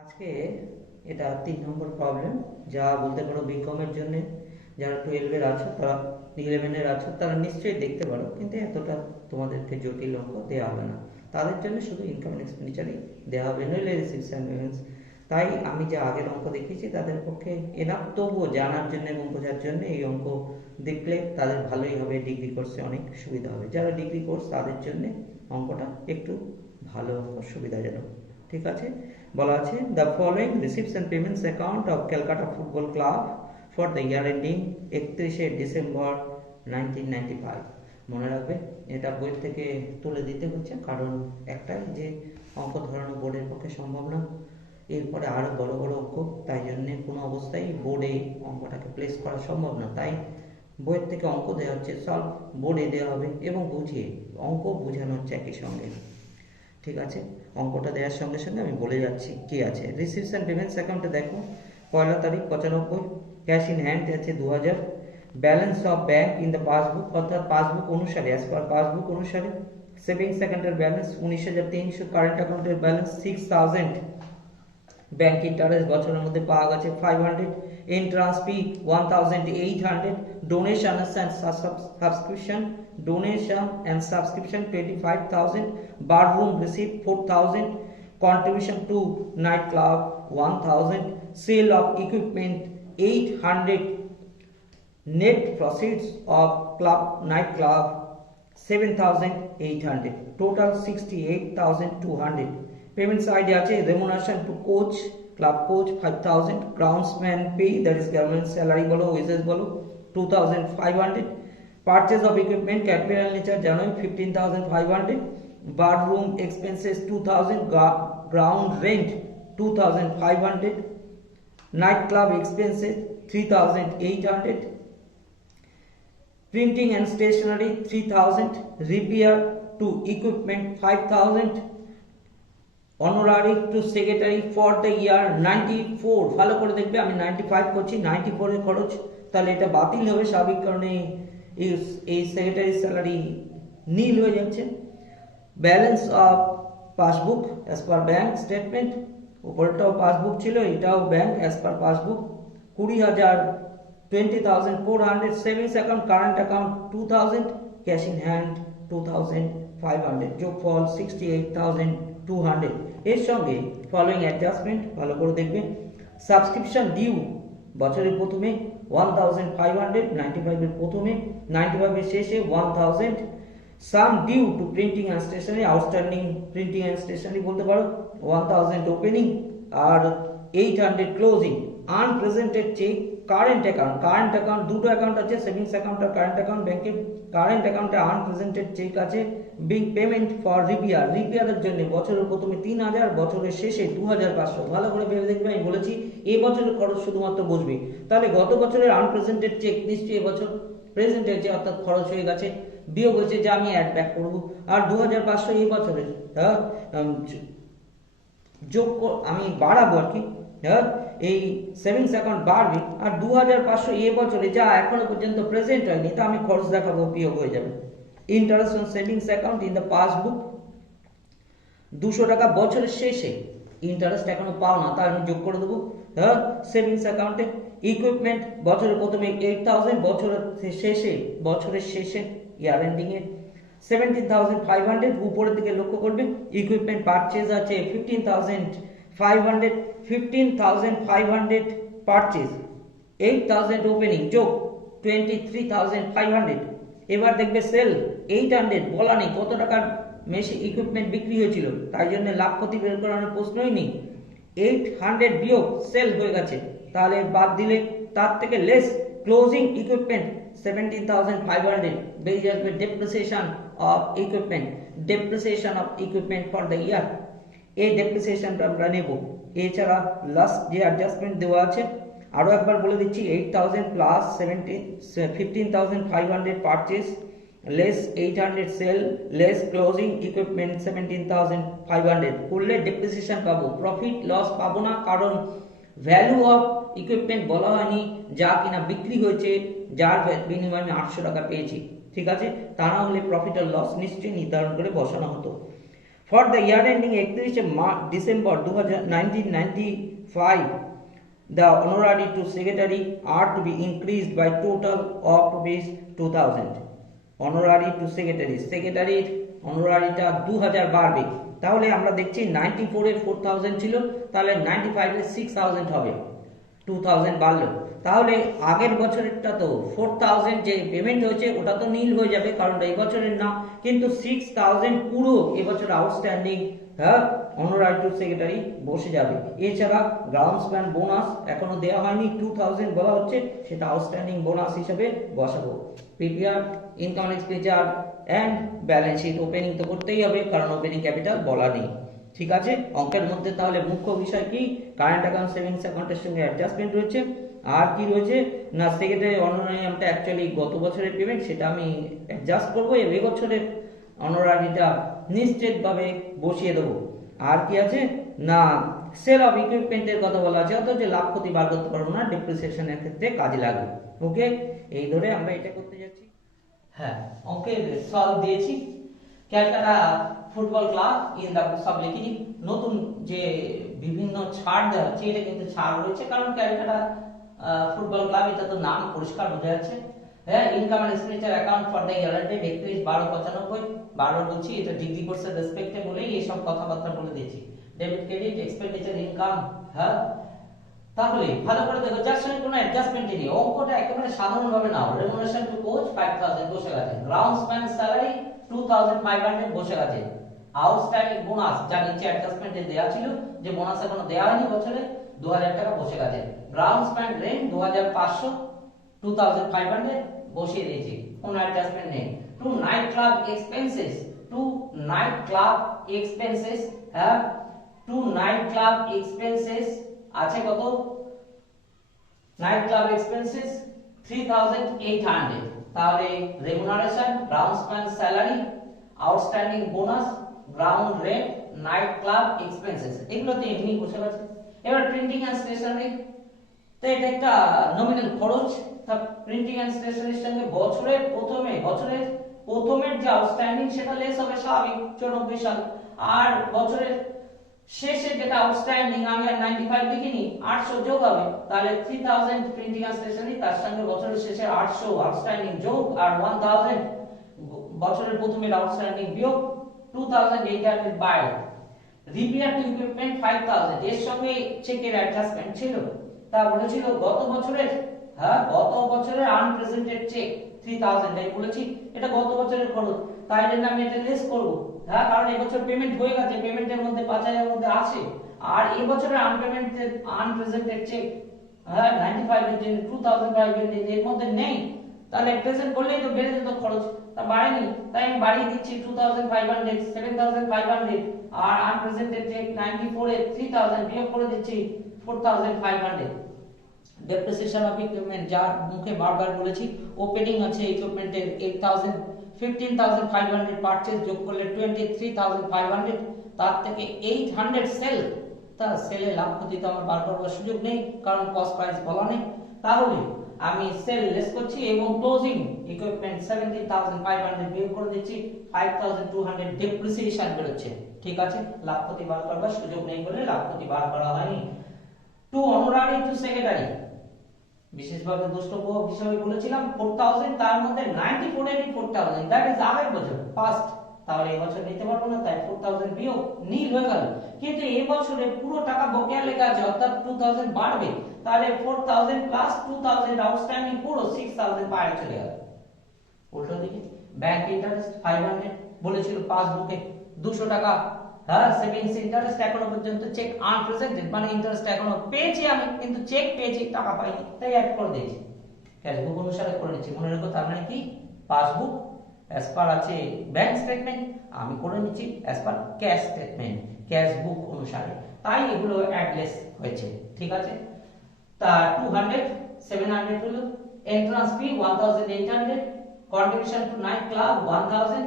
আজকে এটা 3 নম্বর প্রবলেম, যা বলতে পারো বিকমের জন্য। যারা 12-এর আছো, তারা 11-এর আছো, তারা নিশ্চয়ই দেখতে পারো, কিন্তু এতটা তোমাদেরকে জটিল অঙ্ক দেওয়া হবে না। তাদের জন্য শুধু ইনকাম অ্যান্ড এক্সপেন্ডিচারই দেওয়া হবে, নইলে রিসিভস অ্যান্ড পেমেন্টস। তাই আমি যে আগের অঙ্ক দেখিয়েছি তাদের পক্ষে এনাফ, তবুও জানার জন্য এবং বোঝার জন্য এই অঙ্ক দেখলে তাদের ভালোই হবে, ডিগ্রি কোর্সে অনেক সুবিধা হবে। যারা ডিগ্রি কোর্স তাদের জন্য অঙ্কটা একটু ভালো সুবিধাজনক। ঠিক আছে, বলা আছে দ্য ফলোইং রিসিভস and payments account of Calcutta football club for the year ending 31শে ডিসেম্বর 1995। মনে রাখবে, এটা বই থেকে তুলে দিতে হচ্ছে, কারণ একটাই যে অঙ্ক ধরানো বোর্ডের পক্ষে সম্ভব না, এরপরে আরো বড় বড় অঙ্ক, তাই জন্য কোনো অবস্থায় বোর্ডে অঙ্কটাকে প্লেস করা সম্ভব না। তাই বইয়ের থেকে অঙ্ক দেওয়া হচ্ছে, সলভ বোর্ডে দেওয়া হবে এবং বুঝিয়ে অঙ্ক বোঝানো হচ্ছে একই সঙ্গে। ঠিক আছে, অঙ্কটা দেওয়ার সঙ্গে সঙ্গে আমি বলে যাচ্ছি কি আছে। রিসিভস অ্যান্ড পেমেন্টস অ্যাকাউন্টে দেখো, 1 তারিখ 95, ক্যাশ ইন হ্যান্ড আছে 2000, balance of bank in the passbook, অর্থাৎ পাসবুক অনুসারে, অ্যাজ পার পাসবুক অনুসারে সেভিংস অ্যাকাউন্টের ব্যালেন্স 19,300, কারেন্ট অ্যাকাউন্টের ব্যালেন্স 6000, ব্যাংক ইন্টারেস্ট বছরের মধ্যে পাওয়া গেছে 500, entrance fee 1800, donation and subscription 25,000, barroom receipt 4000, contribution to night club 1000, sale of equipment 800, net proceeds of night club 7,800, total 68,200. Payments idea আছে, remuneration to coach, club coach 5,000, groundsman pay, that is government salary বলো, wages বলো 2,500, purchase of equipment capital nature জানোই 15,500, bar room expenses 2,000, ground rent 2,500, night club expenses 3,800, printing and stationery 3,000, repair to equipment 5,000, honorary to secretary for the year 94। ভালো করে দেখবে, আমি 95 করছি, 94 এর খরচ, তাহলে এটা বাতিল হবে স্বাভাবিক কারণে এই সেক্রেটারি স্যালারি নীল হয়ে যাচ্ছে। Balance of passbook as per bank statement, উপরটাও পাসবুক ছিল, এটাও bank as per passbook 20,000, 20,400, savings account current account 2,000, cash in hand 2,500, যোগফল 68,200। এর সঙ্গে ফলোইং অ্যাডজাস্টমেন্ট ভালো করে দেখবে। সাবস্ক্রিপশন ডিউ বছরের প্রথমে 1,500, 95 এর প্রথমে, 95 এর শেষে 1,000, sum due to printing and stationery, outstanding printing and stationery বলতে পারো 1,000 ওপেনিং আর 800 closing, unpresented cheque, current account দুটো অ্যাকাউন্ট আছে, সেভিংস অ্যাকাউন্ট আর কারেন্ট অ্যাকাউন্ট। ব্যাংকের কারেন্ট অ্যাকাউন্টে আনপ্রেজেন্টেড চেক আছে, বিগ পেমেন্ট ফর রিপেয়ারের জন্য বছরের প্রথমে 3,000, বছরের শেষে 2,500। ভালো করে ভেবে দেখবে, আমি বলেছি এই বছরের খরচ শুধুমাত্র বুঝবি, তাহলে গত বছরের আনপ্রেজেন্টেড চেক নিশ্চয়ই এবছর প্রেজেন্ট হয়েছে, অর্থাৎ খরচ হয়ে গেছে, বিয়োগ হয়েছে, যা আমি অ্যাড ব্যাক করবো। আর 2,500 এই বছরের যোগ আমি বাড়াবো আর কি, এই সেভিংস অ্যাকাউন্ট বাড়বে, আর 2,500 এ বছরে যা এখনো পর্যন্ত প্রেজেন্ট হয়নি তা আমি খরচ দেখাবো, বিয়োগ হয়ে যাবে। Interest on savings account in the passbook 200 টাকা বছরের শেষে, ইন্টারেস্ট এখনো পাও না, তা আমি যোগ করে দেবো সেভিংস অ্যাকাউন্টে। ইকুইপমেন্ট বছরের প্রথমে 8,000, বছরের শেষে ইয়ার এন্ডিং এ 17,500। উপরের দিকে লক্ষ্য করবে, ইকুইপমেন্ট পারচেজ আছে 15,500, 15,500 পারচেজ, 8,000 ওপেনিং, যোগ 23,500। এবার দেখবে সেল 800, বলা নেই কত টাকার মেশিন ইকুইপমেন্ট বিক্রি হয়েছিল, তাই জন্য লাভ ক্ষতি বের করানোর প্রশ্নই নেই। 800 বিয়োগ সেল হয়ে গেছে, তাহলে বাদ দিলে তার থেকে লেস ক্লোজিং ইকুইপমেন্ট 17,500, বেরিয়ে আসবে depreciation of equipment for the ইয়ার। এই ডেপ্রিসিয়েশনটা আমরা নেব। এছাড়া লাস্ট যে অ্যাডজাস্টমেন্ট দেওয়া আছে আরো একবার বলে দিচ্ছি, 8,000 plus 15,500 purchase, less 800 sale, less closing equipment 17,500 করলে ডেপ্রিসিয়েশন পাবো। প্রফিট লস পাবো না, কারণ ভ্যালু অফ ইকুইপমেন্ট বলা হয়নি, যা কিনা বিক্রি হয়েছে, যার বিনিময়ে আমি 800 টাকা পেয়েছি। ঠিক আছে, তা না হলে প্রফিট আর লস নিশ্চয়ই নির্ধারণ করে বসানো হতো। For the year ending 31 December 1995, the honorary to secretary are to be increased by total of rupees 2000. Honorary to secretary, secretary honorary-টা 2000 বাড়বে। তাহলে আমরা দেখছি 94 এর 4000 ছিল, তাহলে 95 এর 6000 হবে, 2000 বাড়লো। তাহলে আগের বছরেরটা তো 4000 যে পেমেন্ট হয়েছে ওটা তো নীল হয়ে যাবে, কারণ এই বছরের না, কিন্তু 6000 পুরো এবছর আউটস্ট্যান্ডিং, হ্যাঁ, অনারারি টু সেক্রেটারি বসে যাবে। এছাড়া গ্রাউন্ডসম্যান বোনাস এখনো দেওয়া হয়নি, 2000 বলা হচ্ছে, সেটা আউটস্ট্যান্ডিং বোনাস হিসেবে বসাবো। PPR, income expenditure and balance sheet opening তো করতেই হবে, কারণ ওপেনিং ক্যাপিটাল বলা নেই। ঠিক আছে, অঙ্কের মধ্যে তাহলে মুখ্য বিষয় কি? কারেন্ট অ্যাকাউন্ট, সেভিংস অ্যাকাউন্টের সঙ্গে অ্যাডজাস্টমেন্ট রয়েছে। আর কি রয়েছে না, সেক্রেটারি অনারারিয়ামটা অ্যাকচুয়ালি গত বছরের পেমেন্ট, সেটা আমি অ্যাডজাস্ট করবো, এই বছরের অনারারিটা নিশ্চিতভাবে বসিয়ে দেবো। আর কি আছে না, সেল অফ ইকুইপমেন্টের কথা বলা আছে, অথচ লাভ ক্ষতি বার করতে পারবো না, ডেপ্রিসিয়েশনের ক্ষেত্রে কাজে লাগবে। ওকে, এই ধরে আমরা এটা করতে যাচ্ছি। হ্যাঁ, অঙ্কের সলভ দিয়েছি। Calcutta football club in the books of লিখিনি, নতুন যে বিভিন্ন ছাড় দেওয়া হচ্ছে, এটা কিন্তু ছাড় রয়েছে, কারণ ক্যালকাটা ফুটবল ক্লাব, এটা তো নাম পরিষ্কার বোঝা যাচ্ছে। হ্যাঁ, income and expenditure account for the year ended 31/12/95, বারবার বলছি, এটা ডিগ্রি কোর্সের রেসপেক্টে বলেই এইসব কথাবার্তা বলে দিয়েছি। Debit, credit, expenditure, income. হ্যাঁ, তাহলে ভালো করে দেখো, যার সঙ্গে কোনো অ্যাডজাস্টমেন্ট নেই, অঙ্কটা একেবারে সাধারণ ভাবে নাও। রেমুনারেশন টু কোচ 5000 বসে গেছে, গ্রাউন্ডসম্যান স্যালারি 2500 বসে গেছে, আউটস্ট্যান্ডিং বোনাস যা নিচে অ্যাডজাস্টমেন্টে দেয়া ছিল, যে বোনাস এখনো দেয়া হয়নি বছরে, 2000 টাকা বসে গেছে। গ্রাউন্ডসম্যান রেন্ট 2500, 2500 বসিয়ে দিয়েছি, কোনো অ্যাডজাস্টমেন্ট নেই। To night club expenses, to night club expenses, হ্যাঁ, টু নাইট ক্লাব এক্সপেন্সেস আছে কত? Night club expenses 3800। তাহলে remuneration, groundsman salary, outstanding bonus, ground rent, night club expenses, এগুলোতে এমনি বসে গেছে। এবার প্রিন্টিং এন্ড স্টেশনারি, তো এটা একটা নমিনাল খরচ। তা প্রিন্টিং এন্ড স্টেশনারির সঙ্গে বছরের প্রথমের যে আউটস্ট্যান্ডিং সেটা লেস হবে, স্বাভাবিক, 94 সাল। আর বছরের শেষে যেটা আউটস্ট্যান্ডিং, আমি আর 95 লিখিনি, 800 যোগ হবে, তাহলে 3000 প্রিন্টিং এন্ড স্টেশনারি, তার সঙ্গে বছরের শেষে 800 আউটস্ট্যান্ডিং যোগ, আর 1000 বছরের প্রথমের আউটস্ট্যান্ডিং বিয়োগ, 2800 বাই রিপেয়ার টু ইকুইপমেন্ট 5000, এর সঙ্গে চেকের অ্যাডজাস্টমেন্ট ছিল। তা বলেছিল গত বছরের, হ্যাঁ, গত বছরের আনপ্রেজেন্টেড চেক 3000, তাই বলেছি, এটা গত বছরের খরচ, তাই জন্য আমি এটা লেস করব। হ্যাঁ, কারণ এই বছর পেমেন্ট হয়ে গেছে, পেমেন্টের মধ্যে 5000 এর মধ্যে আছে, আর এই বছরের আনপ্রেজেন্টেড চেক, হ্যাঁ, 95 এর জন্য 2500 এর মধ্যে নেই, তাহলে প্রেজেন্ট করলেই তো বেড়ে যেত খরচ, তা বাড়েনি, তাই আমি বাড়িয়ে দিচ্ছি 2500, 7500, আর আনপ্রেজেন্টেড চেক 94 এর 3000 বিয়োগ করে দিচ্ছি 4500। ডেপ্রিসিয়েশন অফ ইকুইপমেন্ট, যার মুখে বারবার বলেছি, ওপেনিং আছে ইকুইপমেন্টের 8000, 15500 পারচেজ যোগ করলে 23500, তার থেকে 800 সেল, তার সেলে লাভ ক্ষতি তো আমার বার করার সুযোগ নেই, কারণ কস্ট প্রাইস বলা নেই। তাহলে আমি সেল লেস করছি এবং ক্লোজিং ইকুইপমেন্ট 17500 বিয়োগ করে দিচ্ছি 5200, ডেপ্রিসিয়েশন বেরোচ্ছে। ঠিক আছে, লাভ ক্ষতি বার করার সুযোগ নেই বলে লাভ ক্ষতি বার করা হয়নি। টু অনারারি টু সেক্রেটারি, বিশেষভাবে দ্রষ্টব্য হিসেবে বলেছিলাম 4000, তার মধ্যে 94 এর 4000, দ্যাট ইজ আগের বছর ফার্স্ট, তাহলে এই বছর নিতে পারবো না, তাই 4000 বিয়োগ নীল হয়ে গেল। কিন্তু এই বছরে পুরো টাকা বকেয়া লেখা আছে, অর্থাৎ 2000 বাড়বে, তাহলে 4000 প্লাস 2000 আউটস্ট্যান্ডিং পুরো 6000 বাইরে চলে গেল। উল্টো দিকে ব্যাংক ইন্টারেস্ট 500 বলেছিল পাসবুকে 200 টাকা, হ্যাঁ, সেভিংস ইন্টারেস্ট এখনো পর্যন্ত চেক আনপ্রেজেন্টেড, মানে ইন্টারেস্ট এখনো পেয়েছি আমি, কিন্তু চেক পেয়েছি, টাকা পাইনি, তাই অ্যাড করে দিয়েছি, ক্যাশবুক অনুসারে করে নিচ্ছি। মনে রাখো, তার মানে কি, পাসবুক অ্যাজ পার আছে ব্যাংক স্টেটমেন্ট, আমি করে নিচ্ছি as per cash statement, cashbook অনুসারে, তাই এগুলো অ্যাডলেস হয়েছে। ঠিক আছে, তা 200, 700 হলো, entrance fee 1800, contribution to night club 1000,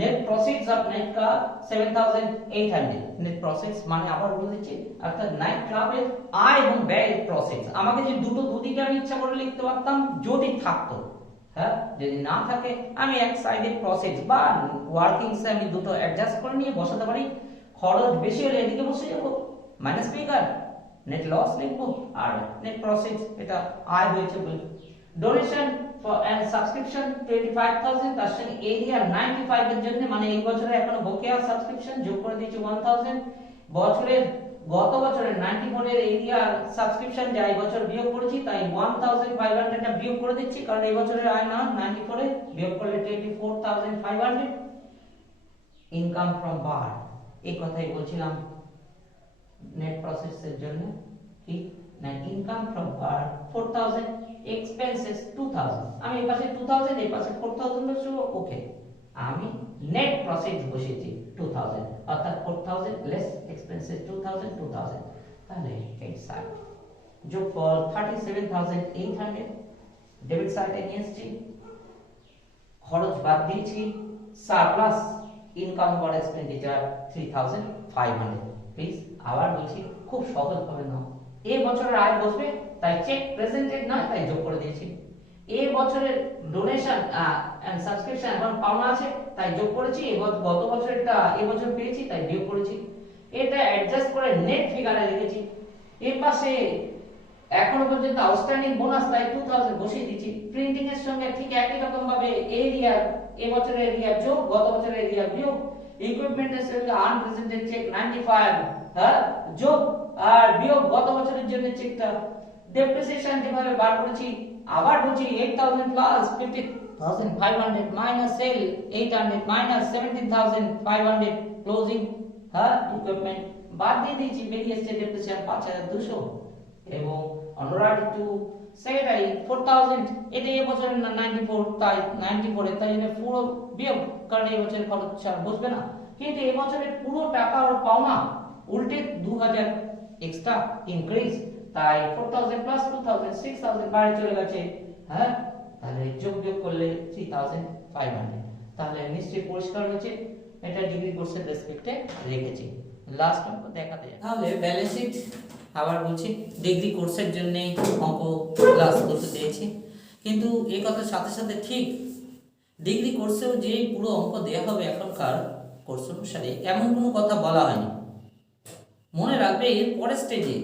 net proceeds of night club 7800, net proceeds মানে আবার বলে দিচ্ছি, অর্থাৎ নাইট ক্লাবের আয় এবং ব্যয়ের প্রসেস। আমাকে যে দুদিকে আমি ইচ্ছা করে লিখতে পারতাম যদি থাকতো, হ্যাঁ, যদি না থাকে আমি এক সাইডে প্রসেস বা ওয়ার্কিংসে আমি দুটো অ্যাডজাস্ট করে নিয়ে বসাতে পারি। খরচ বেশি হলে এদিকে বসে যাবো মাইনাস ফিগার, নেট লস লিখবো আর নেট প্রসেস এটা আয় হয়েছে বলে। ডোনেশন ফর এন্ড সাবস্ক্রিপশন 25000, তার সঙ্গে এরিয়া 95 এর জন্য, মানে এই বছরে এখনো বকেয়া সাবস্ক্রিপশন যোগ করে দিয়েছি 1000। বছরের গত বছরের 94 এর এরিয়া সাবস্ক্রিপশন যা এই বছর বিয়োগ করেছি তাই 1500 টা বিয়োগ করে দিচ্ছি, কারণ এই বছরের আয় না 94 এ বিয়োগ করলে 24500। ইনকাম ফ্রম বার, এই কথাই বলছিলাম নেট প্রসেসের জন্য কি না, ইনকাম ফ্রম বার 4000, এক্সপেন্সেস 2000, আমি এই পাশে 2000 এই পাশে 4000 বসবো, ওকে। আমি নেট প্রসেস বসিয়েছি 2000, অর্থাৎ 4000 লেস এক্সপেন্সেস 2000, তাহলে এই সাইড যোগফল 37800। ডেবিট সাইডে নিয়ে এসেছি, খরচ বাদ দিয়েছি, surplus income for expenditure 3500। Please আবার বলছি, খুব সহজ ভাবে নাও। এই বছরের আয় বসবে তাই চেক প্রেজেন্টেড নয় তাই যোগ করে দিয়েছি। এই বছরের ডোনেশন এন্ড সাবস্ক্রিপশন এখন পাওনা আছে তাই যোগ করেছি, গত বছরেরটা এই বছর পেয়েছি তাই বিয়োগ করেছি। এটা অ্যাডজাস্ট করে নেট ফিগারে রেখেছি। এর পাশে এখনো পর্যন্ত আউটস্ট্যান্ডিং বোনাস তাই 2000 বসিয়ে দিচ্ছি। প্রিন্টিং এর সঙ্গে ঠিক একই রকম ভাবে এরিয়া, এই বছরের এরিয়া যোগ গত বছরের এরিয়া বিয়োগ। ইকুইপমেন্টের সঙ্গে আনপ্রেজেন্টেড চেক 95 হ্যাঁ যোগ আর বিয়োগ গত বছরের জন্য চেকটা। ডেপ্রিসিয়েশন যেভাবে বার করেছি আবার বলছি 8000 plus 50500 minus sale 800 minus 17500 closing হ্যাঁ ইকুইপমেন্ট বাদ দিয়ে দিয়েছি, বেরিয়ে এসেছে ডেপ্রিসিয়েশন 5200 এবং অনারারি টু সেক্রেটারি 4000। এটা এই বছরের 94 তাই 94 এর তাই জন্য পুরো বিয়োগ, কারণ এই বছরের খরচ আর বসবে না। কিন্তু এই বছরের পুরো টাকা আর পাওনা উল্টে 2000 এক্সট্রা ইনক্রিজ, তাই 4000 প্লাস 2000 6000 বাইরে চলে গেছে হ্যাঁ, তাহলে যোগ বিয়োগ করলে 3500। তাহলে নিশ্চয়ই পরিষ্কার হয়েছে, এটা ডিগ্রি কোর্সের রেসপেক্টে রেখেছি। লাস্ট অঙ্ক দেখাতে যাই, তাহলে ব্যালেন্স শিট আবার বলছি ডিগ্রি কোর্সের জন্য অঙ্ক ক্লাস করতে দিয়েছি, কিন্তু এই কথার সাথে সাথে ঠিক ডিগ্রি কোর্সেও যে পুরো অঙ্ক দেওয়া হবে এখনকার কোর্স অনুসারে এমন কোনো কথা বলা হয়নি। মনে রাখবে এর পরের স্টেজে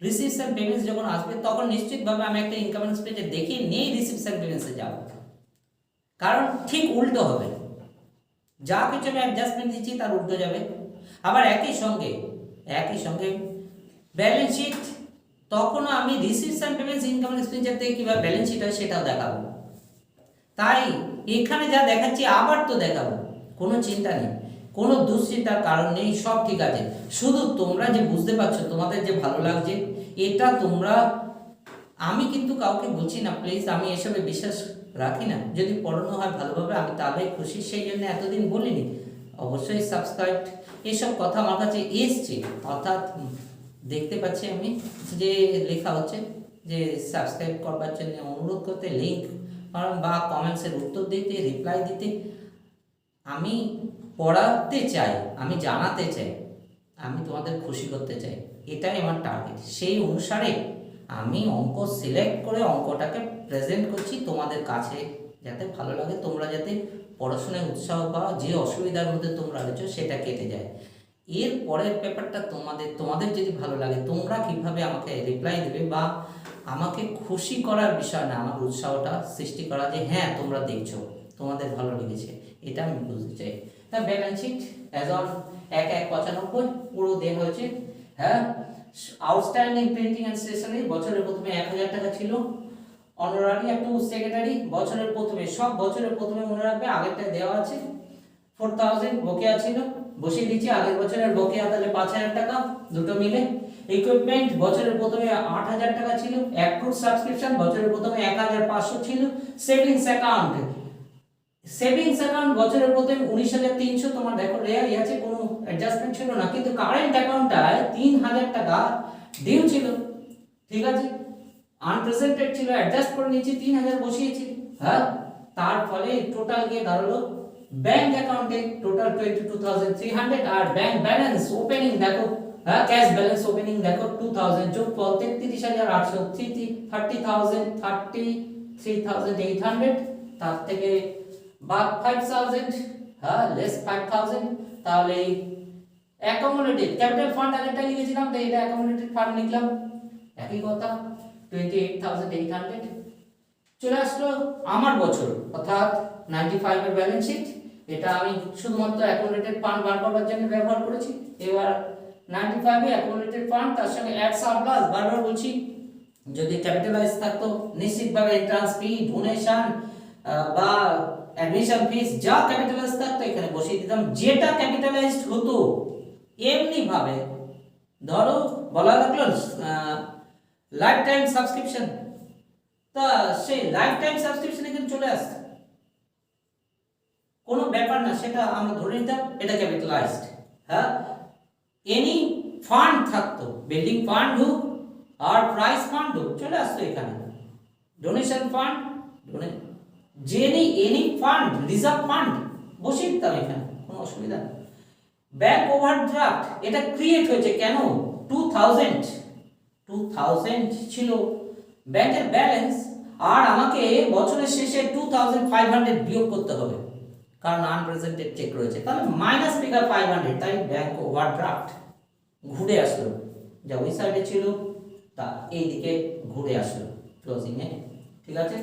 রিসিপশন পেমেন্টস যখন আসবে তখন নিশ্চিতভাবে আমি একটা ইনকাম এক্সপেন্সে দেখিয়ে নিয়েই রিসিপশন পেমেন্টসে যাব, কারণ ঠিক উল্টো হবে, যা কিছু আমি অ্যাডজাস্টমেন্ট দিচ্ছি তার উল্টো যাবে। আবার একই সঙ্গে ব্যালেন্স শিট তখনও আমি রিসিপশন পেমেন্টস ইনকাম এক্সপেন্ডিচার থেকে কিভাবে ব্যালেন্স শিট হয় সেটাও দেখাবো। তাই এখানে যা দেখাচ্ছি আবার তো দেখাবো, কোনো চিন্তা নেই, কোনো দুশ্চিন্তার কারণ নেই, সব ঠিক আছে। শুধু তোমরা যে বুঝতে পারছো, তোমাদের যে ভালো লাগছে এটা তোমরা, আমি কিন্তু কাউকে বলছি না প্লিজ, আমি এসবে বিশ্বাস রাখি না। যদি পড়ানো হয় ভালোভাবে আমি তাহলে খুশি, সেই জন্য এতদিন বলিনি। অবশ্যই সাবস্ক্রাইব এসব কথা আমার কাছে এসছে, অর্থাৎ দেখতে পাচ্ছি আমি যে লেখা হচ্ছে যে সাবস্ক্রাইব করবার জন্য অনুরোধ করতে, লিঙ্ক বা কমেন্টসের উত্তর দিতে, রিপ্লাই দিতে। আমি পড়াতে চাই, আমি জানাতে চাই, আমি তোমাদের খুশি করতে চাই, এটাই আমার টার্গেট। সেই অনুসারে আমি অঙ্ক সিলেক্ট করে অঙ্কটাকে প্রেজেন্ট করছি তোমাদের কাছে, যাতে ভালো লাগে, তোমরা যাতে পড়াশোনায় উৎসাহ পাও, যে অসুবিধার মধ্যে তোমরা রয়েছো সেটা কেটে যায়। এর পরের পেপারটা তোমাদের যদি ভালো লাগে তোমরা কিভাবে আমাকে রিপ্লাই দেবে বা আমাকে খুশি করার বিষয় না, আমার উৎসাহটা সৃষ্টি করা যে হ্যাঁ তোমরা দেখছো, তোমাদের ভালো লেগেছে, এটা আমি বুঝতে চাই। তা ব্যালেন্স শিট অ্যাজ অন 1/1/95 পুরো দেওয়া হয়েছে হ্যাঁ। আউটস্ট্যান্ডিং প্রিন্টিং অ্যান্ড স্টেশনারি বছরের প্রথমে 1000 টাকা ছিল। অনারারি টু সেক্রেটারি বছরের প্রথমে, সব বছরের প্রথমে মনে রাখবে আগেরটা দেওয়া আছে 4000 বকেয়া ছিল, বসিয়ে দিচ্ছি আগের বছরের বকেয়া, তাহলে 5000 টাকা দুটো মিলে। ইকুইপমেন্ট বছরের প্রথমে 8000 টাকা ছিল। অ্যাক্রুড সাবস্ক্রিপশন বছরের প্রথমে 1500 ছিল। সেভিংস অ্যাকাউন্ট বছরের প্রথমে 19300, তোমার দেখো রেয়ার আছে, কোনো অ্যাডজাস্টমেন্ট ছিল না, কিন্তু কারেন্ট অ্যাকাউন্টটায় 3000 টাকা ডিউ ছিল, ঠিক আছে, আনপ্রেজেন্টেড ছিল, অ্যাডজাস্ট করে নিয়েছি, 3000 বসিয়েছি হ্যাঁ। তার ফলে টোটাল গিয়ে দাঁড়ালো ব্যাংক অ্যাকাউন্টে টোটাল 22300, আর ব্যাংক ব্যালেন্স ওপেনিং দেখো হ্যাঁ, ক্যাশ ব্যালেন্স ওপেনিং দেখো 2000 যোগ 33800, 30,000 30 3800, তার থেকে বাদ 5000, হ্যাঁ লেস 5000, তাহলে অ্যাকোমোডেটেড ক্যাপিটাল ফান্ড আগেরটা লিখেছিলাম, তাই এটা অ্যাকোমোডেটেড ফান্ড লিখলাম, একই কথা 28800 চলে আসলো আমার বছর, অর্থাৎ 95 এর ব্যালেন্স শিট। এটা আমি শুধুমাত্র অ্যাকোমোডেটেড ফান্ড বার করবার জন্য ব্যবহার করেছি। এবার 95 এ অ্যাকোমোডেটেড ফান্ড, তার সঙ্গে অ্যাড সারপ্লাস, বারবার বলছি যদি ক্যাপিটালাইজ থাকতো নিশ্চিতভাবে এন্ট্রান্স ফি, ডোনেশন বা অ্যাডমিশন ফিস যা ক্যাপিটালাইজ থাকতো এখানে বসিয়ে দিতাম। যেটা ক্যাপিটালাইজড হতো এমনি ভাবে ধরো বলা লাগলো লাইফ টাইম সাবস্ক্রিপশন, তা সেই লাইফ টাইম সাবস্ক্রিপশন এখানে চলে আসতো, কোনো ব্যাপার না, সেটা আমরা ধরে নিতাম এটা ক্যাপিটালাইজড। হ্যাঁ, এনি ফান্ড থাকতো, বিল্ডিং ফান্ড হোক আর প্রাইস ফান্ড হোক, চলে আসতো এখানে। Donation fund, any fund, reserve fund বসিয়ে দিতাম এখানে, কোনো অসুবিধা নেই। ব্যাংক ওভারড্রাফট এটা ক্রিয়েট হয়েছে কেন? 2000 ছিল ব্যাংকের ব্যালেন্স, আর আমাকে বছরের শেষে 2500 বিয়োগ করতে হবে, কারণ আনপ্রেজেন্টেড চেক রয়েছে, তাহলে মাইনাস ফিগার 500, তাই ব্যাংক ওভারড্রাফট ঘুরে আসলো, যা ওই সাইডে ছিল তা এইদিকে ঘুরে আসলো ক্লোজিং এ, ঠিক আছে।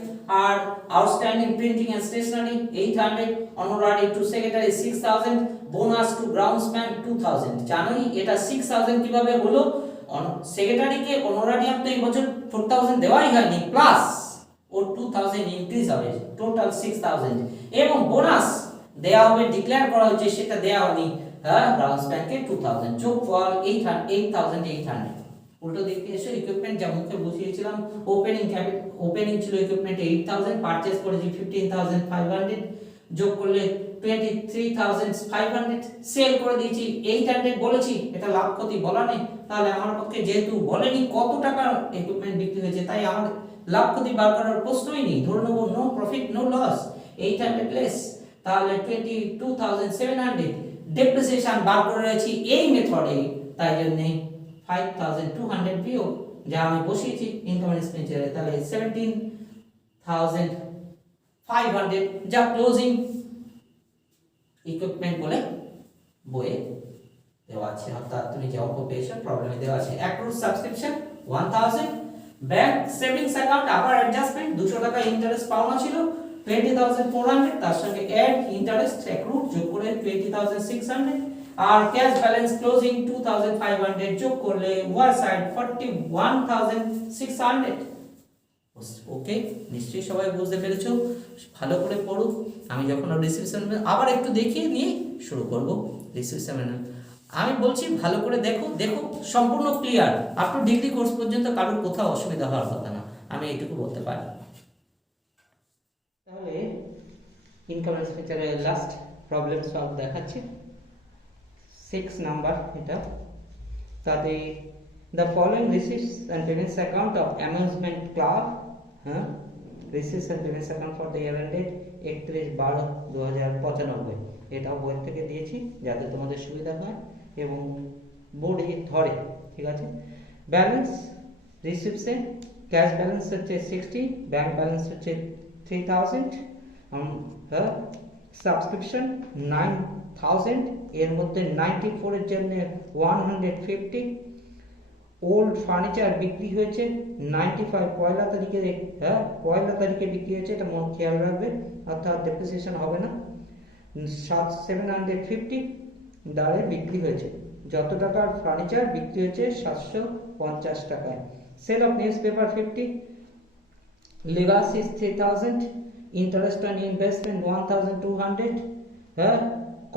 আর outstanding printing and stationery 800, honorary to secretary 6000, bonus to groundsman 2000। জানোই এটা 6000 কিভাবে হলো? সেক্রেটারিকে অনারারিয়াম তো এই বছর 4000 দেওয়াই হয়নি, প্লাস ও 2000 ইনক্রিজ হবে, টোটাল 6000, এবং বোনাস দেয়া হবে, ডিক্লেয়ার করা হয়েছে, সেটা দেয়া হয়নি, হ্যাঁ গ্রাউন্ডসম্যানকে 2000, যোগফল 8800। উল্টো দিকে এসে ইকুইপমেন্ট যা মুখে বসিয়েছিলাম, ওপেনিং ছিল ইকুইপমেন্ট 8000, পারচেজ করেছি 15500, যোগ করলে 23500, সেল করে দিয়েছি 800, বলেছি এটা লাভ ক্ষতি বলা নেই, তাহলে আমার পক্ষে যেহেতু বলেনি কত টাকার ইকুইপমেন্ট বিক্রি হয়েছে, তাই আমার লাভ ক্ষতি বার করার প্রশ্নই নেই, ধরে নেব no profit no loss, 800 less, তাহলে 22700। ডেপ্রিসিয়েশন বার করে রয়েছি এই মেথডে, তাই জন্য 5200 বিয়োগ যা আমি বসিয়েছি ইনকাম এক্সপেন্ডিচারে, তাহলে 17500 যা ক্লোজিং ইকুইপমেন্ট বলে বইয়ে দেওয়া আছে, অর্থাৎ তুমি যে অঙ্ক পেয়েছো প্রবলেমে দেওয়া আছে। Accrued subscription 1000, bank savings account আবার অ্যাডজাস্টমেন্ট 200 টাকা ইন্টারেস্ট পাওনা ছিল 20400, তার সঙ্গে অ্যাড ইন্টারেস্ট অ্যাক্রুড যোগ করে 20600, আর ক্যাশ ব্যালেন্স ক্লোজিং 2500 যোগ করলে ওয়ার সাইড 41600। ওকে, নিশ্চয়ই সবাই বুঝতে পেরেছো, ভালো করে পড়ো। আমি যখন রিসিপশন আবার একটু দেখিয়ে নিয়ে শুরু করব রিসিপশন। আমি বলছি ভালো করে দেখো, সম্পূর্ণ clear, up to degree course পর্যন্ত কারোর কোথাও অসুবিধা হওয়ার কথা না, আমি এইটুকু বলতে পারি। তাহলে ইনকাম এক্সপেন্ডিচারের লাস্ট প্রবলেম সলভ দেখাচ্ছি, 6 নাম্বার এটা। তাতে the following receipts and payments account of amusement club, receipts and payments account for the year ended 31/12/2095, এটা বই থেকে দিয়েছি যাতে তোমাদের সুবিধা হয় এবং বোর্ডে ধরে, ঠিক আছে। ব্যালেন্স রিসিপ্টসে ক্যাশ ব্যালেন্স হচ্ছে 60, ব্যাংক ব্যালেন্স হচ্ছে 3000, সাবস্ক্রিপশন 9000, এর মধ্যে 94 এর জন্য 150, ওল্ড ফার্নিচার বিক্রি হয়েছে 95 পয়লা তারিখে বিক্রি হয়েছে, এটা মন খেয়াল রাখবে, অর্থাৎ ডেপ্রিসিয়েশন হবে না। 750 দাঁড়ে বিক্রি হয়েছে, যত টাকার ফার্নিচার বিক্রি হয়েছে 750 টাকায়। Sale of news paper 50, legacy 3000, interest on investment 1200,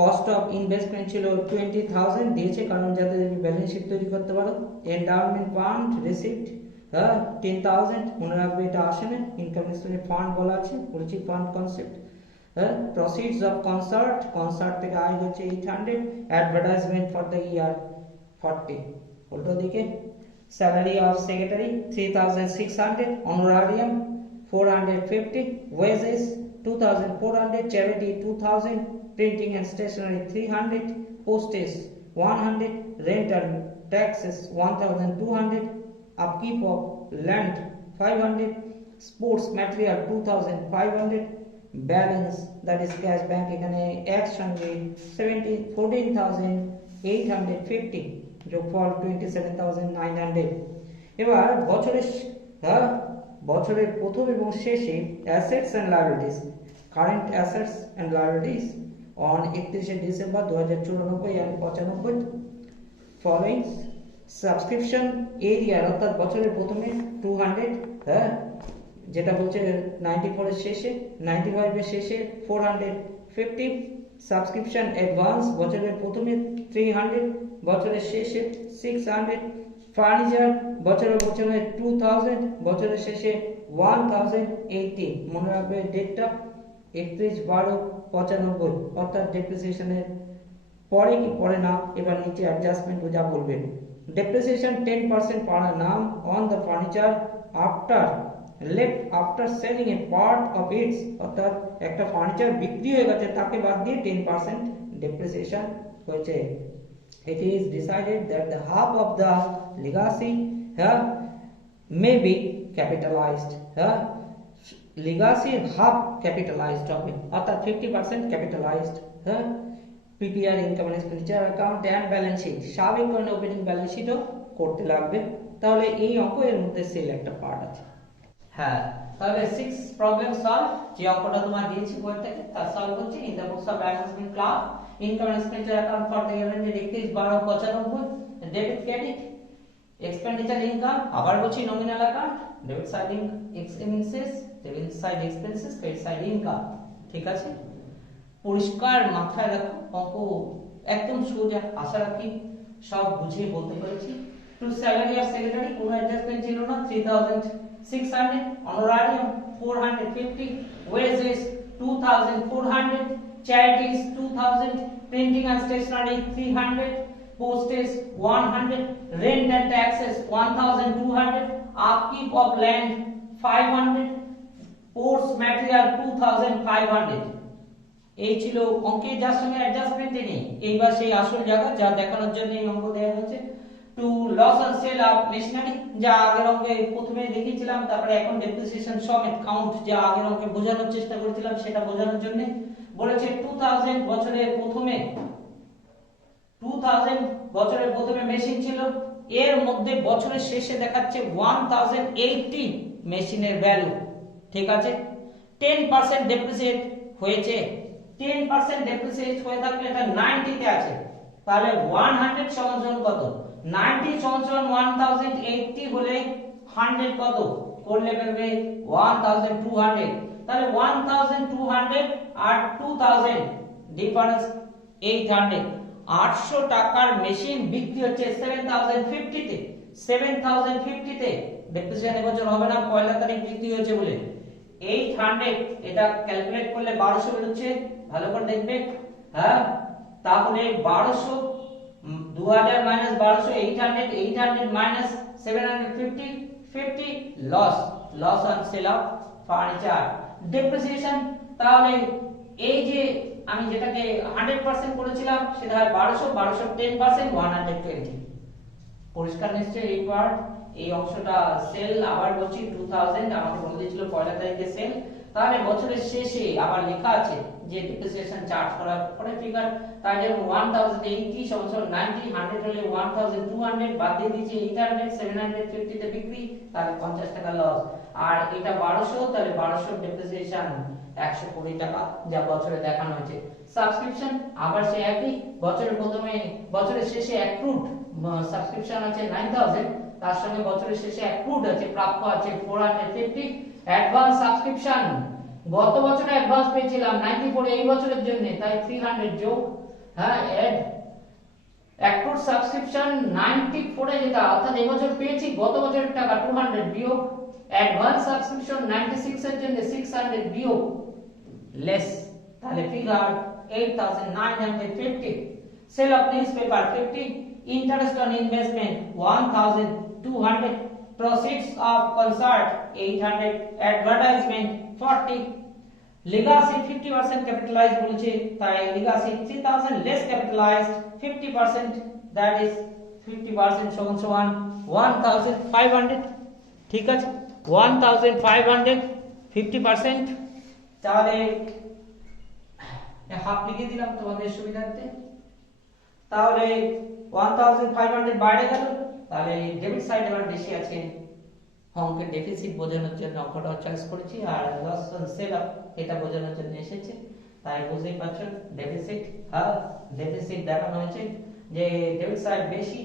cost of investment ছিল 20000 দিয়েছে, কারণ যাতে ব্যালেন্স শিট তৈরি করতে পারো। এন্ডাউমেন্ট ফান্ড রিসিপ্ট 10000, মনে রাখবে এটা আসে না, ইনকাম এক্সপেন্স ফান্ড বলা আছে, বলছি fund concept. Proceeds of concert থেকে আয় হচ্ছে 800, অ্যাডভার্টাইজমেন্ট ফর দ্য ইয়ার 40। উল্টো দিকে salary of secretary 3600, honorarium 450, wages 2400, charity 2000, printing and stationery 300, postage 100, rental taxes 1200, upkeep of land 500, sports material 2500, balance that is cash bank এখানে একসঙ্গে 14,850, যোগফল 27,900। এবার বছরের প্রথম এবং শেষে assets and liabilities, current assets and liabilities on 31শে December 2094 and 95 following subscription arrear, অর্থাৎ বছরের প্রথমে 200, যেটা বলছে 94 এর শেষে, 95 এর শেষে 450, সাবস্ক্রিপশন অ্যাডভান্স বছরের প্রথমে 300, বছরের শেষে 600, ফার্নিচার বছরের 2000, বছরের শেষে 1080। মনে রাখবে ডেটটা 31/12/95, অর্থাৎ ডেপ্রিসিয়েশনের পরে কি পরে না, এবার নিচে অ্যাডজাস্টমেন্ট যা বলবেন। Depreciation 10% per annum on the furniture after selling a part of its, অর্থাৎ একটা ফার্নিচার বিক্রি হয়ে গেছে তাকে বাদ দিয়ে 10% ডেপ্রিসিয়েশন হয়েছে। It is decided that the half of the legacy may be capitalized, legacy half capitalized হবে, অর্থাৎ 50% capitalized। PPR income and expenditure account and balance sheet, স্বাভাবিক কারণে ওপেনিং ব্যালেন্স শিটও করতে লাগবে। তাহলে এই অঙ্ক এর মধ্যে সেল একটা পার্ট আছে। হ্যাঁ, তাহলে 6 প্রবলেম সলভ, যে অঙ্কটা তোমার দিয়েছি বই থেকে তা সলভ হচ্ছে। ইন দ্য বুকস অফ ব্যালেন্সমেন্ট class income and expenditure account for the year ended 31/12/95, debit credit expenditure income, আবার বলছি nominal account, debit side expenses, debit side expenses, credit side income. ঠিক আছে, পরিষ্কার মাথায় রাখো, অঙ্ক একদম সোজা, আশা রাখি সব বুঝে বলতে পেরেছি। টু স্যালারি অফ সেক্রেটারি কোনো অ্যাডজাস্টমেন্ট ছিল না, 3600, honorarium 450, wages 2400, charities 2000, printing and stationery 300, postage 100, rent and taxes 1200, upkeep of land 500, ports material 2500। এই ছিল অঙ্কে, যার সঙ্গে অ্যাডজাস্টমেন্ট নেই। এইবার সেই আসল জায়গা যা দেখানোর জন্য এই অঙ্ক দেওয়া হয়েছে। To loss on sale of machinery, যা আগের অঙ্কে প্রথমে দেখিয়েছিলাম, তারপরে এখন ডেপ্রিসিয়েশন সমেত কাউন্ট যা আগের অঙ্কে বোঝানোর চেষ্টা করেছিলাম সেটা বোঝানোর জন্য বলেছে 2000 বছরের প্রথমে মেশিন ছিল, এর মধ্যে বছরের শেষে দেখাচ্ছে 1080 মেশিনের ভ্যালু। ঠিক আছে, 10% ডেপ্রিসিয়েট হয়েছে, 10% ডেপ্রিসিয়েট হয়ে থাকলে এটা 90 তে আছে, তাহলে 100 সমান কত? 90 সমান 1080 হলে 100 কত করলে বেরবে 1200, তাহলে 1200 আর 2000 ডিফারেন্স 800, 800 টাকার মেশিন বিক্রি হচ্ছে 7050 তে, 7050 তে ডেপ্রিসিয়েশন এবছর হবে না, পয়লা তারিখ বিক্রি হয়েছে বলে। 800 এটা ক্যালকুলেট করলে 1200 বেরোচ্ছে, ভালো করে দেখবে। হ্যাঁ, তাহলে 1200 2000 minus 1200 800 minus 750 50 loss on sale of furniture. Depreciation তাহলে এই যে আমি যেটাকে 100% করেছিলাম সেটা হয় 1200 10% 120। পরিষ্কার নিশ্চয়ই এই পার্ট, এই অংশটা সেল। আবার বলছি 2000 আমাকে বলে দিয়েছিল পয়লা তারিখে সেল, তাহলে বছরের শেষে আবার লেখা আছে যে ডেপ্রিসিয়েশন চার্জ করার পরে ফিগার, তাই জন্য 1080 সমান 90, 100 হলে 1200, বাদ দিয়ে দিয়েছি 800, 750 তে বিক্রি, তাহলে 50 টাকা লস। আর এটা 1200, তাহলে 1200 ডেপ্রিসিয়েশন 120 টাকা, যা বছরে দেখানো হয়েছে। সাবস্ক্রিপশন আবার সে একই, বছরের শেষে অ্যাক্রুড সাবস্ক্রিপশন আছে 9000, তার সঙ্গে বছরের শেষে অ্যাক্রুড আছে প্রাপ্য আছে 450। অ্যাডভান্স সাবস্ক্রিপশন গত বছরে অ্যাডভান্স পেয়েছিলাম 94, এই বছরের জন্য তাই 300 যোগ। হ্যাঁ, অ্যাক্রুড সাবস্ক্রিপশন 94 এ যেটা, অর্থাৎ এই বছর পেয়েছি গত বছরের টাকা 200 বিয়োগ। অ্যাডভান্স সাবস্ক্রিপশন 96 এর জন্য 600 বিয়োগ লেস, তাহলে figure 8950। Sale of newspaper 50, interest on investment 1200, proceeds of concert 800, advertisement 40, legacy 50% capitalized বলেছে, তাই legacy 3000 less capitalized 50%, that is 50% সমান 1500। ঠিক আছে। 1500 50%, তাহলে হাফ লিখে দিলাম তোমাদের সুবিধার্থে। তাহলে 1500 বাইরে গেল, তাহলে ডেবিট সাইড এবার বেশি আছে, অঙ্কের ডেফিসিট বোঝানোর জন্য অঙ্কটা চয়েস করেছি, আর লস অন সেল আপ এটা বোঝানোর জন্য এসেছে, তাই বুঝতেই পারছেন ডেফিসিট। হ্যাঁ, ডেফিসিট দেখানো হয়েছে যে ডেবিট সাইড বেশি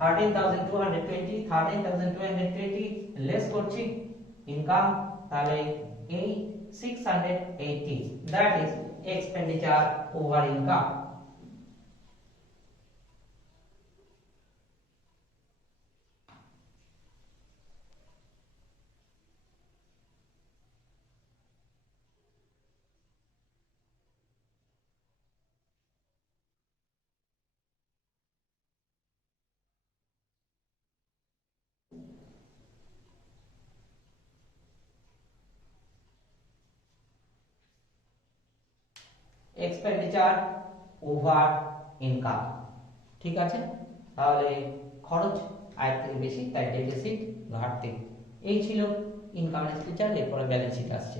13,220 লেস করছি ইনকাম, তাহলে এই 680, that is expenditure over income. Expenditure over income, ঠিক আছে। তাহলে খরচ আয়ের থেকে বেশি, তাই ডেফিসিট ঘাটতি। এই ছিল ইনকাম এক্সপেন্ডিচার। এরপরে ব্যালেন্স শিট আসছে,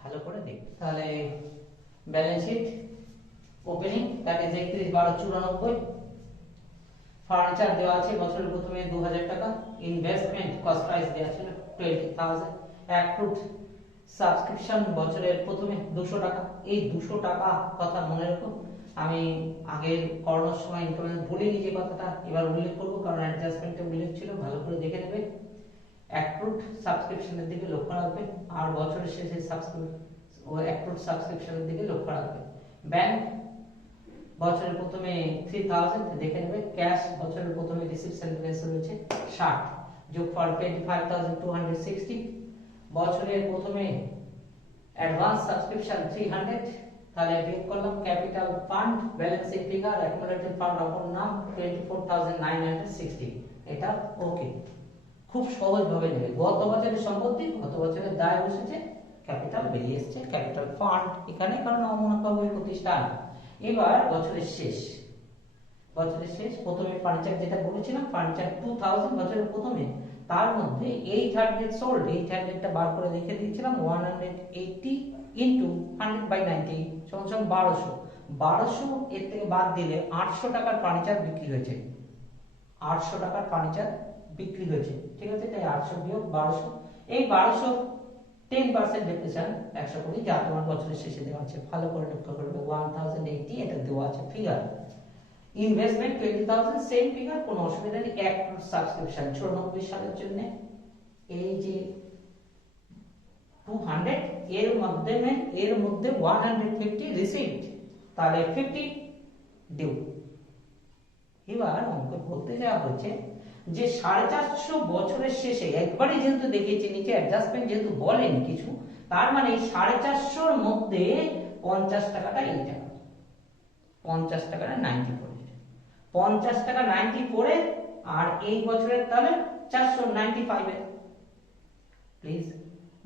ভালো করে দেখ। তাহলে balance sheet opening, that is 31/12/94। Furniture দেওয়া আছে বছরের প্রথমে 2000 টাকা, ইনভেস্টমেন্ট কস্ট প্রাইস দেওয়া ছিল 20,000, অ্যাক্রুড সাবস্ক্রিপশন বছরের প্রথমে 200 টাকা। এই 200 টাকা কথা মনে রাখো, আমি আগের করোনার সময় ইনকাম ভুলিনি যে কথাটা, এবার উল্লেখ করবো কারণ অ্যাডজাস্টমেন্টে উল্লেখ ছিল, ভালো করে দেখে নেবে। অ্যাক্রুড সাবস্ক্রিপশনের দিকে লক্ষ্য রাখবে, আর বছরের শেষে অ্যাক্রুড সাবস্ক্রিপশনের দিকে লক্ষ্য রাখবে। ব্যাংক বছরের প্রথমে 3000 দেখে নেবে। ক্যাশ বছরের প্রথমে রিসিপশন ব্যালেন্স রয়েছে 60, যোগফল 25,260। বছরের প্রথমে অ্যাডভান্স সাবস্ক্রিপশন 300, তাহলে বিয়োগ করলাম। Capital fund balancing figure accumulated fund অপর নাম 24,960, এটা ওকে। খুব সহজ ভাবে নেবে, গত বছরের সম্পত্তি গত বছরের দায় বসেছে, ক্যাপিটাল বেরিয়ে এসেছে, ক্যাপিটাল ফান্ড এখানে, কারণ অমুনাভাবে প্রতিষ্ঠান। এবার বছরের শেষ প্রথমে ফার্নিচার যেটা বলেছিলাম, ফার্নিচার 2000 বছরের প্রথমে, তার মধ্যে 800 সোল্ড, 800টা বার করে রেখে দিয়েছিলাম। 180 ইনটু 100/90 সমান 1200 এর থেকে বাদ দিলে 800 টাকার ফার্নিচার বিক্রি হয়েছে, 800 টাকার ফার্নিচার বিক্রি হয়েছে, ঠিক আছে। তাই 800 বিয়োগ 1200, এই 1200 10% ডেপ্রিসিয়েশন 120, যা তোমার বছরের শেষে দেওয়া আছে, ভালো করে লক্ষ্য করবে। 1080 এটা দেওয়া আছে ফিগার। ইনভেস্টমেন্ট 20,000 সেম ফিগার, কোনো অসুবিধা নেই। অ্যাক্রুড সাবস্ক্রিপশন 94 সালের জন্য এই যে 200, এর মধ্যে 150 রিসিভড, তাহলে 50 ডিউ। এবার অঙ্ক বলতে যাওয়া হচ্ছে যে 450 বছরের শেষে একবারই যেহেতু দেখিয়েছি, নিচে অ্যাডজাস্টমেন্ট যেহেতু বলেন কিছু, তার মানে 450 মধ্যে 50 টাকাটা এই টাকা, 50 টাকাটা 90 করে, 50 টাকা 90 করে, আর এই বছরের তাহলে 495 এর, প্লিজ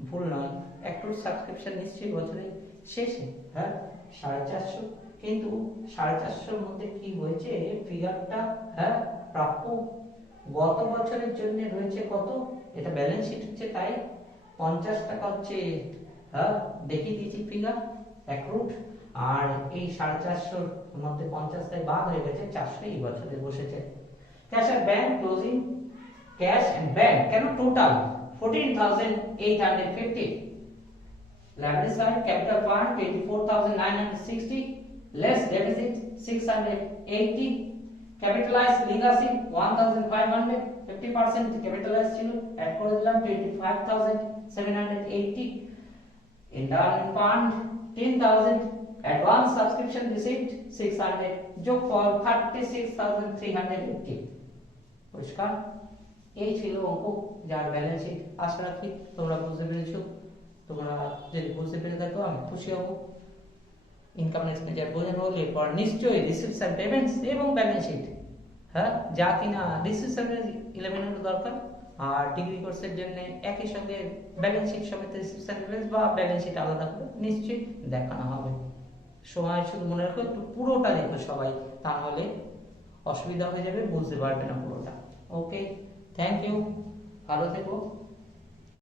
ভুল নয়, একটু সাবস্ক্রিপশন নিশ্চয়ই বছরের শেষে। হ্যাঁ 450, কিন্তু 450 মধ্যে কি হয়েছে ফিগারটা, হ্যাঁ প্রাপ্য গত বছরের জন্য রয়েছে কত, এটা ব্যালেন্স শিট হচ্ছে, তাই 50 টাকা হচ্ছে, হ্যাঁ দেখিয়ে দিয়েছি ফিগার অ্যাক্রুড, আর এই 450 মধ্যে 50 টাকা বাদ হয়ে গেছে, 400 এই বছরে বসেছে। ক্যাশ আর bank closing, cash and bank কেন total 14,850, liability side capital fund 24,960, less deficit 680, capitalized legacy 1,500, 50% capitalized ছিল, add করে দিলাম 25,780, endowment fund 10,000, advance subscription receipt 600, যোগফল 36,380। পরিষ্কার? এই ছিল অঙ্ক, যার ব্যালেন্স শিট। আশা রাখি তোমরা বুঝতে পেরেছো। তোমরা যদি বুঝতে পেরে থাকো আমি খুশি হব। ইনকাম এক্সপেন্ডিচার বোঝানো হলে এরপর নিশ্চয়ই রিসিপ্টস এন্ড পেমেন্টস এবং ব্যালেন্স শিট, হ্যাঁ যা কিনা রিসিপ্টস 11 এর দরকার, আর ডিগ্রি কোর্সের জন্য একই সঙ্গে ব্যালেন্স শিট সমেত রিসিপ্টস এন্ড পেমেন্টস বা ব্যালেন্স শিট আলাদা করে নিশ্চয়ই দেখানো হবে। সময় শুধু মনে রাখো একটু পুরোটা দেখো সবাই, তাহলে অসুবিধা হয়ে যাবে, বুঝতে পারবে না পুরোটা। ওকে, থ্যাংক ইউ, ভালো থেকো।